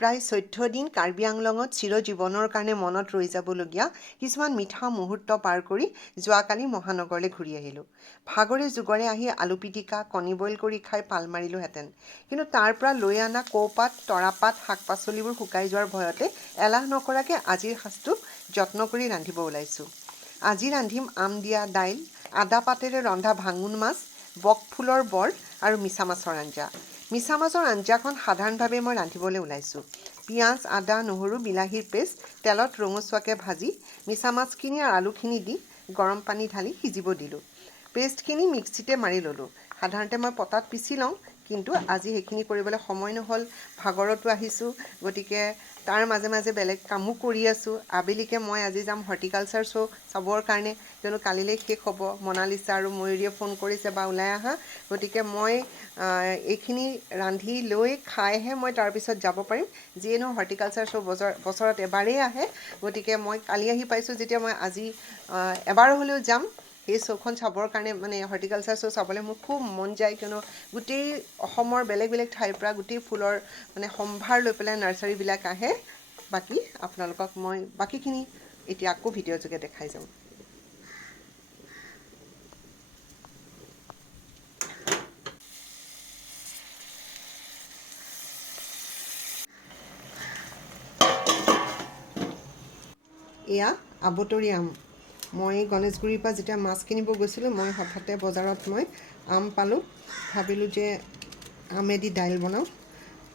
প্ৰায় 14 দিন কাৰ্বি আংলঙত চিৰজীৱনৰ কাৰণে মনত ৰৈ যাবলগীয়া কিছুমান মিঠা মুহূৰ্ত পাৰ কৰি যোৱাকালি মহানগৰলৈ ঘূৰি আহিলোঁ। ভাগৰে যুগৰে আহি আলু পিটিকা কণী বইল কৰি খাই পাল মাৰিলোহেঁতেন, কিন্তু তাৰ পৰা লৈ অনা কৌপাত তৰাপাত শাক পাচলিবোৰ শুকাই যোৱাৰ ভয়তে এলাহ নকৰাকৈ আজিৰ সাঁজটো যত্ন কৰি ৰান্ধিব ওলাইছোঁ। আজি ৰান্ধিম আম দিয়া দাইল, আদা পাতেৰে ৰন্ধা ভাঙোন মাছ, বকফুলৰ বৰ আৰু মিছা মাছৰ আঞ্জা। মিছা মাছৰ আঞ্জাখন সাধাৰণভাৱে মই ৰান্ধিবলৈ ওলাইছোঁ। পিঁয়াজ, আদা, নহৰু, বিলাহীৰ পেষ্ট তেলত ৰঙচুৱাকৈ ভাজি মিছা মাছখিনি আৰু আলুখিনি দি গৰম পানী ঢালি সিজিব দিলোঁ। পেষ্টখিনি মিক্সিতে মাৰি ল'লোঁ। সাধাৰণতে মই পটাত পিচি লওঁ, কিন্তু আজি সেইখিনি কৰিবলৈ সময় নহ'ল, ভাগৰতো আহিছোঁ, গতিকে তাৰ মাজে মাজে বেলেগ কামো কৰি আছোঁ। আবেলিকৈ মই আজি যাম হৰ্টিকালচাৰ শ্ব' চাবৰ কাৰণে, কিয়নো কালিলৈ শেষ হ'ব। মনালিছা আৰু ময়ূৰীয়ে ফোন কৰিছে বা ওলাই আহা, গতিকে মই এইখিনি ৰান্ধি লৈ খাইহে মই তাৰপিছত যাব পাৰিম। যিয়ে নহওক হৰ্টিকালচাৰ শ্ব' বছৰত এবাৰেই আহে, গতিকে মই কালি আহি পাইছোঁ যেতিয়া মই আজি এবাৰ হ'লেও যাম সেই শ্ব'খন চাবৰ কাৰণে। মানে হৰ্টিকালচাৰ শ্ব' চাবলৈ মোৰ খুব মন যায়, কিয়নো গোটেই অসমৰ বেলেগ বেলেগ ঠাইৰ পৰা গোটেই ফুলৰ মানে সম্ভাৰ লৈ পেলাই নাৰ্চাৰীবিলাক আহে। বাকী আপোনালোকক মই বাকীখিনি এতিয়া আকৌ ভিডিঅ' যোগে দেখাই যাম। এয়া আবতৰী আম। মই গণেশগুৰিৰ পৰা যেতিয়া মাছ কিনিব গৈছিলোঁ, মই হঠাতে বজাৰত মই আম পালোঁ। ভাবিলোঁ যে আমেদি দাইল বনাওঁ,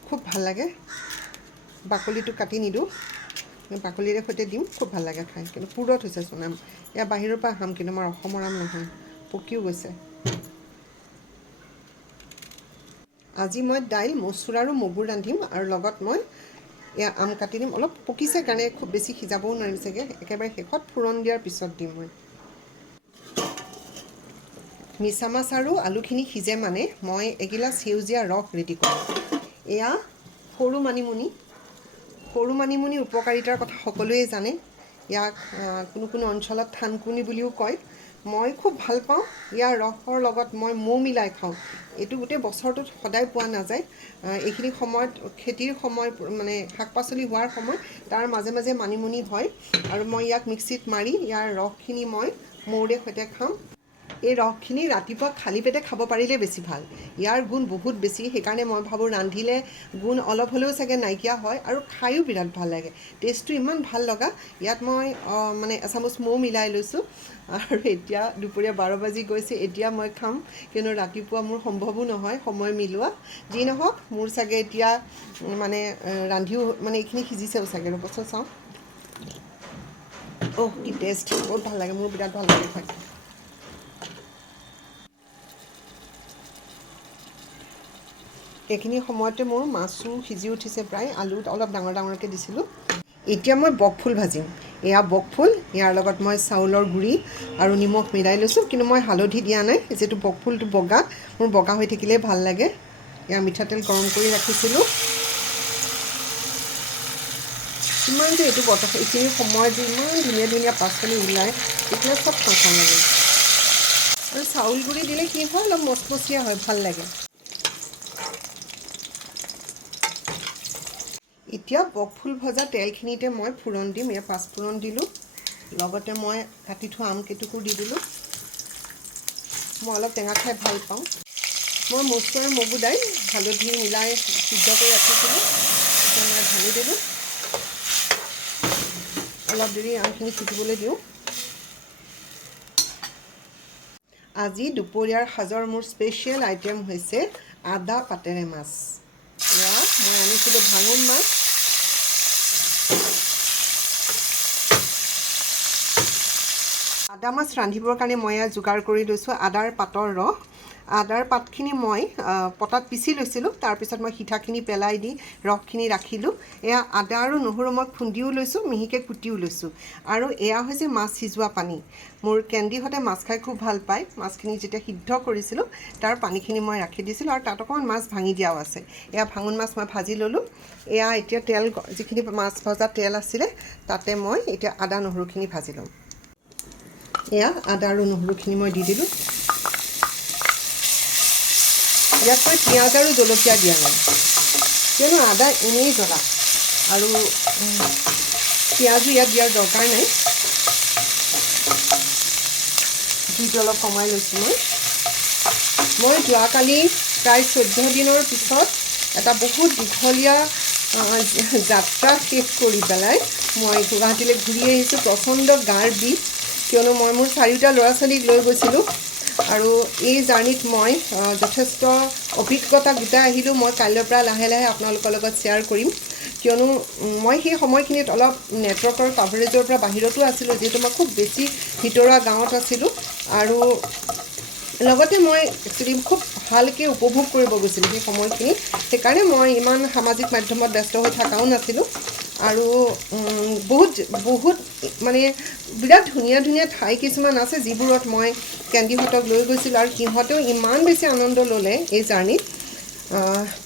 খুব ভাল লাগে। বাকলিটো কাটি নিদিওঁ, বাকলিৰে সৈতে দিওঁ, খুব ভাল লাগে খাই। কিন্তু পুৰঠ হৈছেচোন আম। এয়া বাহিৰৰ পৰা আম, কিন্তু আমাৰ অসমৰ আম নহয়, পকিও গৈছে। আজি মই দাইল, মচুৰ আৰু মগু ৰান্ধিম, আৰু লগত মই এয়া আম কাটি দিম। অলপ পকিছে কাৰণে খুব বেছি সিজাবও নোৱাৰিম চাগে, একেবাৰে শেষত ফোৰণ দিয়াৰ পিছত দিম মই। মিছা মাছ আৰু আলুখিনি সিজে মানে মই এগিলাচ সেউজীয়া ৰস ৰেডি কৰোঁ। এয়া সৰু মানিমুনি। সৰু মানিমুনিৰ উপকাৰিতাৰ কথা সকলোৱে জানে। ইয়াক কোনো কোনো অঞ্চলত থানকুনি বুলিও কয়। মই খুব ভাল পাওঁ। ইয়াৰ ৰসৰ লগত মই মৌ মিলাই খাওঁ। এইটো গোটেই বছৰটোত সদায় পোৱা নাযায়। এইখিনি সময়ত খেতিৰ সময়, মানে শাক পাচলি হোৱাৰ সময়, তাৰ মাজে মাজে মানিমুনি হয়, আৰু মই ইয়াক মিক্সিত মাৰি ইয়াৰ ৰসখিনি মই মৌৰে সৈতে খাওঁ। এই ৰসখিনি ৰাতিপুৱা খালী পেটে খাব পাৰিলে বেছি ভাল। ইয়াৰ গুণ বহুত বেছি, সেইকাৰণে মই ভাবোঁ ৰান্ধিলে গুণ অলপ হ'লেও চাগে নাইকিয়া হয়, আৰু খায়ো বিৰাট ভাল লাগে। টেষ্টটো ইমান ভাল লগা। ইয়াত মই মানে এচামুচ মৌ মিলাই লৈছোঁ, আৰু এতিয়া দুপৰীয়া 12 বাজি গৈছে। এতিয়া মই খাম, কিয়নো ৰাতিপুৱা মোৰ সম্ভৱো নহয় সময় মিলোৱা। যি নহওক, মোৰ চাগে এতিয়া মানে ৰান্ধিও মানে এইখিনি সিজিছেও চাগে, ৰ'বচোন চাওঁ। কি টেষ্ট, বহুত ভাল লাগে, মোৰ বিৰাট ভাল লাগে খাই। এইখিনি সময়তে মোৰ মাছো সিজি উঠিছে প্ৰায়, আলু অলপ ডাঙৰ ডাঙৰকৈ দিছিলোঁ। এতিয়া মই বকফুল ভাজিম। এয়া বকফুল, ইয়াৰ লগত মই চাউলৰ গুড়ি আৰু নিমখ মিলাই লৈছোঁ, কিন্তু মই হালধি দিয়া নাই, যিহেতু বকফুলটো বগা, মোৰ বগা হৈ থাকিলেই ভাল লাগে। ইয়াৰ মিঠাতেল গৰম কৰি ৰাখিছিলোঁ। ইমান যে এইটো এইখিনি সময়ত যে ইমান ধুনীয়া ধুনীয়া পাচলি ওলায়, এতিয়া চব খাওঁ খাওঁ লাগে। আৰু চাউল গুড়ি দিলে কি হয়, অলপ মচমচীয়া হয়, ভাল লাগে। এতিয়া বকফুল ভজা তেলখিনিতে মই ফোৰণ দিম। এয়া পাঁচফোৰণ দিলোঁ, লগতে মই কাটি থোৱা আম কেইটুকুৰ দি দিলোঁ। মই অলপ টেঙা খাই ভাল পাওঁ। মই মচুৰ আৰু মগু দাইল হালধি মিলাই সিদ্ধ কৰি ৰাখিছিলোঁ, এতিয়া মই ঢালি দিলোঁ। অলপ দেৰি আমখিনি সিজিবলৈ দিওঁ। আজি দুপৰীয়াৰ সাজৰ মোৰ স্পেচিয়েল আইটেম হৈছে আদা পাতেৰে মাছ। এয়া মই আনিছিলোঁ ভাঙোন মাছ। আদা মাছ ৰান্ধিবৰ কাৰণে মই ইয়াত যোগাৰ কৰি লৈছোঁ আদাৰ পাতৰ ৰস। আদাৰ পাতখিনি মই পটাত পিচি লৈছিলোঁ, তাৰপিছত মই সিঠাখিনি পেলাই দি ৰসখিনি ৰাখিলোঁ। এয়া আদা আৰু নহৰু মই খুন্দিও লৈছোঁ, মিহিকৈ কুটিও লৈছোঁ। আৰু এয়া হৈছে মাছ সিজোৱা পানী। মোৰ কেন্দিহঁতে মাছ খাই খুব ভাল পায়। মাছখিনি যেতিয়া সিদ্ধ কৰিছিলোঁ, তাৰ পানীখিনি মই ৰাখি দিছিলোঁ, আৰু তাত অকণমান মাছ ভাঙি দিয়াও আছে। এয়া ভাঙোন মাছ মই ভাজি ল'লোঁ। এয়া এতিয়া তেল, যিখিনি মাছ ভজা তেল আছিলে, তাতে মই এতিয়া আদা নহৰুখিনি ভাজি ল'ম। এয়া আদা আৰু নহৰুখিনি মই দি দিলোঁ। ইয়াত মই পিঁয়াজ আৰু জলকীয়া দিয়া নাই, কিয়নো আদা এনেই জ্বলা। আৰু পিঁয়াজো ইয়াত দিয়াৰ দৰকাৰ নাই, জুইটো অলপ কমাই লৈছোঁ মই যোৱাকালি প্ৰায় 14 দিনৰ পিছত এটা বহুত দীঘলীয়া যাত্ৰা শেষ কৰি পেলাই মই গুৱাহাটীলৈ ঘূৰি আহিছোঁ। প্ৰচণ্ড গাৰ বিষ, কিয়নো মই মোৰ 4টা ল'ৰা ছোৱালীক লৈ গৈছিলোঁ আৰু এই জাৰ্ণিত মই যথেষ্ট অভিজ্ঞতা গোটাই আহিলোঁ। মই কাইলৈৰ পৰা লাহে লাহে আপোনালোকৰ লগত শ্বেয়াৰ কৰিম, কিয়নো মই সেই সময়খিনিত অলপ নেটৱৰ্কৰ কাভাৰেজৰ পৰা বাহিৰতো আছিলোঁ, যিহেতু মই খুব বেছি ভিতৰুৱা গাঁৱত আছিলোঁ আৰু লগতে মই একচুৱেলি খুব ভালকৈ উপভোগ কৰিব গৈছিলোঁ সেই সময়খিনি। সেইকাৰণে মই ইমান সামাজিক মাধ্যমত ব্যস্ত হৈ থকাও নাছিলোঁ আৰু বহুত মানে বিৰাট ধুনীয়া ধুনীয়া ঠাই কিছুমান আছে যিবোৰত মই কেন্দিহঁতক লৈ গৈছিলোঁ আৰু সিহঁতেও ইমান বেছি আনন্দ ল'লে এই জাৰ্ণিত।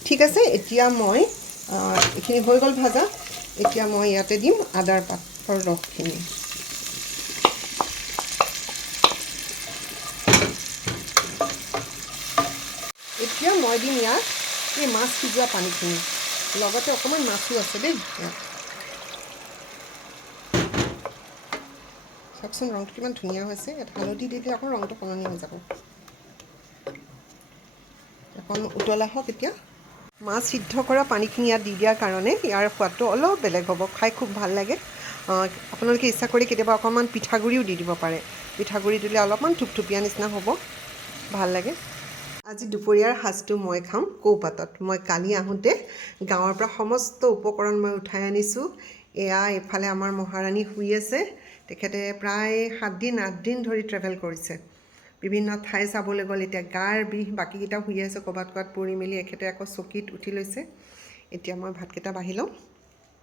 ঠিক আছে, এতিয়া মই এইখিনি হৈ গ'ল ভাজা। এতিয়া মই ইয়াতে দিম আদাৰ পাতৰ ৰসখিনি। এতিয়া মই দিম ইয়াত এই মাছ সিজোৱা পানীখিনি, লগতে অকণমান মাছো আছে দেই ইয়াত। চাওকচোন ৰংটো কিমান ধুনীয়া হৈছে। ইয়াত হালধি দিলে আকৌ ৰংটো সলনি হৈ যাব। অকণ উতলা হওক। এতিয়া মাছ সিদ্ধ কৰা পানীখিনি ইয়াত দি দিয়াৰ কাৰণে ইয়াৰ সোৱাদটো অলপ বেলেগ হ'ব, খাই খুব ভাল লাগে। আপোনালোকে ইচ্ছা কৰি কেতিয়াবা অকণমান পিঠাগুড়িও দি দিব পাৰে। পিঠাগুড়ি দিলে অলপমান থুপথুপীয়া নিচিনা হ'ব, ভাল লাগে। আজি দুপৰীয়াৰ সাজটো মই খাম কৌপাতত। মই কালি আহোঁতে গাঁৱৰ পৰা সমস্ত উপকৰণ মই উঠাই আনিছোঁ। এয়া এইফালে আমাৰ মহাৰাণী শুই আছে। তেখেতে প্ৰায় 7 দিন 8 দিন ধৰি ট্ৰেভেল কৰিছে, বিভিন্ন ঠাই চাবলৈ গ'ল। এতিয়া গাৰ বিষ, বাকীকেইটা শুই আছে ক'ৰবাত পৰি মেলি। এখেতে আকৌ চকীত উঠি লৈছে। এতিয়া মই ভাতকেইটা বাঢ়ি লওঁ।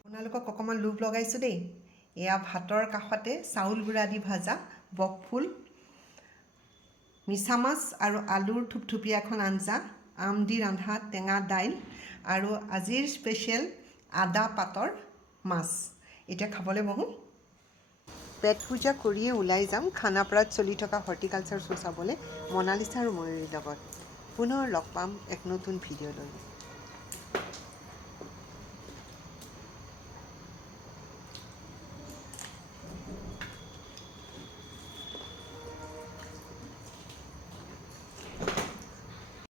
আপোনালোকক অকণমান লোভ লগাইছোঁ দেই। এয়া ভাতৰ কাষতে চাউল গুড়া দি ভাজা বকফুল, মিছা মাছ আৰু আলুৰ থুপথুপীয়া এখন আঞ্জা, আম দি ৰন্ধা টেঙা দাইল আৰু আজিৰ স্পেচিয়েল আদা পাতৰ মাছ। এতিয়া খাবলৈ বহোঁ। পেট পূজা কৰিয়ে ওলাই যাম খানাপাৰাত চলি থকা হৰ্টিকালচাৰ শ্ব' চাবলৈ মনালিছা আৰু ময়ূৰীৰ লগত। পুনৰ লগ পাম এক নতুন ভিডিঅ' লৈ।